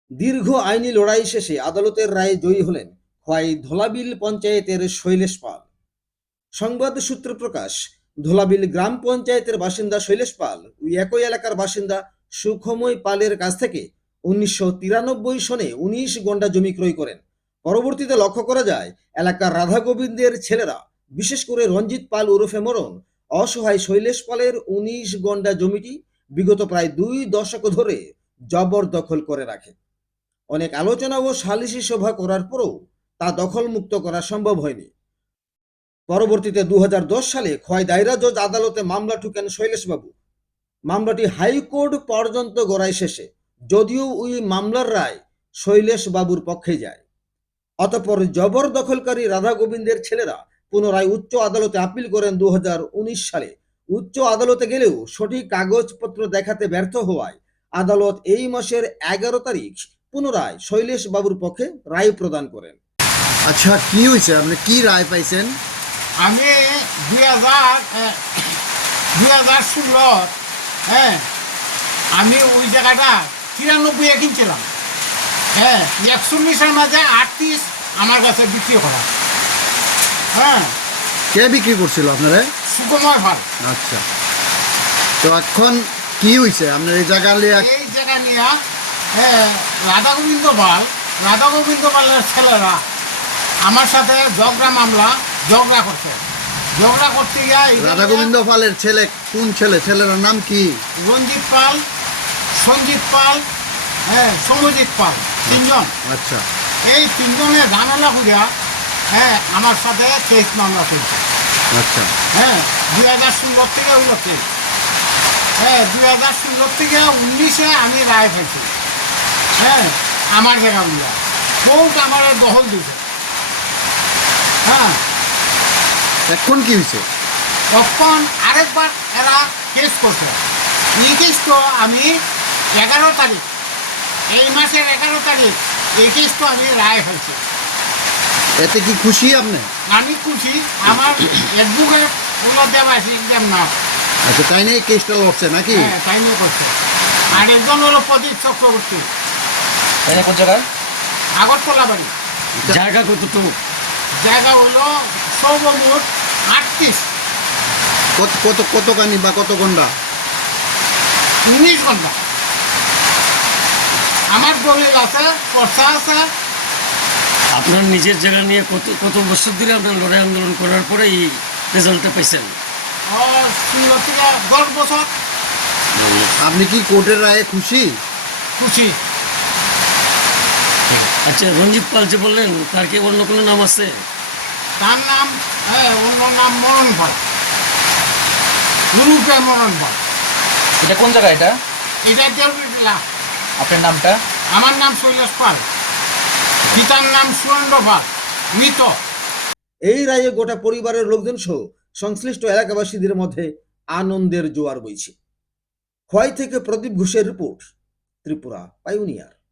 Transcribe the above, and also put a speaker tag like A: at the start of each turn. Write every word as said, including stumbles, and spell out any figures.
A: দীর্ঘ আইনি লড়াই শেষে আদালতের রায়ে জয়ী হলেন খোয়াই ধোলাবিল পঞ্চায়েতের শৈলেশ পাল। সংবাদ সূত্র প্রকাশ, ধোলাবিল গ্রাম পঞ্চায়েতের বাসিন্দা শৈলেশ পাল ওই একই এলাকার বাসিন্দা সুখময় পালের কাছ থেকে উনিশশো তিরানব্বই সনে উনিশ গন্ডা জমি ক্রয় করেন। পরবর্তীতে লক্ষ্য করা যায় এলাকার রাধা গোবিন্দের ছেলেরা, বিশেষ করে রঞ্জিত পাল ওরফে মরণ, অসহায় শৈলেশ পালের উনিশ গন্ডা জমিটি বিগত প্রায় দুই দশক ধরে জবরদখল করে রাখে। অনেক আলোচনা ও সালিশি সভা করার পরও তা দখলমুক্ত করা সম্ভব হয়নি। পরবর্তীতে দু হাজার দশ সালে খোয়াই দায়রা জজ আদালতে মামলা ঠুকেন শৈলেশবাবু। মামলাটি হাইকোর্ট পর্যন্ত গড়ায় শেষে, যদিও ওই মামলার রায় শৈলেশ বাবুর পক্ষে যায়। অতঃপর জবরদখলকারী রাধা গোবিন্দের ছেলেরা পুনরায় উচ্চ আদালতে আপিল করেন দু হাজার উনিশ সালে। উচ্চ আদালতে গেলেও সঠিক কাগজপত্র দেখাতে ব্যর্থ হওয়ায় আদালত এই মাসের এগারো তারিখ পুনরায় শৈলেশ বাবুর পক্ষে রায় প্রদান করেন।
B: আচ্ছা, কি হয়েছে? আপনি কি রায় পাইছেন?
C: আমি দুই হাজার দুই হাজার ষোলো হ্যাঁ আমি ওই জায়গাটা তিরানব্বই এ কিনছিলাম। হ্যাঁ একচল্লিশের মাঝে আটত্রিশ আমার কাছে বিক্রি করা। হ্যাঁ
B: কে বিক্রি করছিল আপনারা?
C: সুকুময় ভাল।
B: আচ্ছা, তো এখন কি হয়েছে আপনার এই জায়গা নিয়ে?
C: এই জায়গা নিয়ে হ্যাঁ রাধা গোবিন্দ পাল রাধা গোবিন্দ পালের ছেলেরা আমার সাথে ঝগড়া মামলা ঝগড়া করছে। ঝগড়া করতে গিয়ে
B: রাধা গোবিন্দ পালের ছেলে কোন ছেলে? ছেলের নাম কি?
C: রঞ্জিত পাল, সঞ্জিত পাল, হ্যাঁ সৌমজিৎ পাল, তিনজন।
B: আচ্ছা,
C: এই তিনজনে ঝামেলা করিয়া হ্যাঁ আমার সাথে কেস মামলা চলছে।
B: আচ্ছা,
C: হ্যাঁ দুই হাজার ষোলো থেকে হইল কেস। হ্যাঁ দুই হাজার ষোলো থেকে উনিশে আমি রায় পেয়েছি। হ্যাঁ আমার জায়গা উল্লা কোর্ট আমার দখল দিয়েছে। হ্যাঁ
B: এখন কি হয়েছে?
C: তখন আরেকবার এরা কেস করছে। এই কেস তো আমি এগারো তারিখ এই মাসের এগারো তারিখ এই কেস তো আমি রায় হয়েছে।
B: এতে কি খুশি আপনি?
C: আমি খুশি। আমার অ্যাডভোকেট ওগুলো দেওয়া আছে এক্সাম না।
B: আচ্ছা, তাই নিয়ে কেসটা লড়ছে নাকি?
C: হ্যাঁ তাই নিয়ে করছে। আর একজন হলো প্রদীপ চক্রবর্তী,
D: কোন জায়গায়?
C: আগরতলা বাড়ি।
D: জায়গা কতটুকু?
C: জায়গা হলো সর্বমোট আটত্রিশ
B: কত কত কত কানি বা কত গন্ডা?
C: উনিশ ঘন্টা। আমার দলিল আছে, পর্চা আছে।
D: আপনার নিজের জায়গা নিয়ে কত কত বছর ধরে আপনার লড়াই আন্দোলন করার পরে এই রেজাল্টটা পেয়েছেন?
C: ষোলো থেকে দশ বছর।
B: আপনি কি কোর্টের রায়ে খুশি?
C: খুশি।
D: আচ্ছা, রঞ্জিত পাল যে বললেন, তার কি অন্য কোনো নাম আছে?
C: তার নাম হ্যাঁ অন্য নাম মরণ পাল, গুরুপে মরণ পাল।
E: এটা কোন জায়গা? এটা
C: এটা দেউলিয়া।
E: আপনার নামটা?
C: আমার নাম শৈলেশ পাল, পিতার নাম সুরেন্দ্র পাল, মৃত।
A: এই রায়ে গোটা পরিবারের লোকজন সহ সংশ্লিষ্ট এলাকাবাসীদের মধ্যে আনন্দের জোয়ার বইছে। খোয়াই থেকে প্রদীপ ঘোষের রিপোর্ট, ত্রিপুরা পাইওনিয়ার।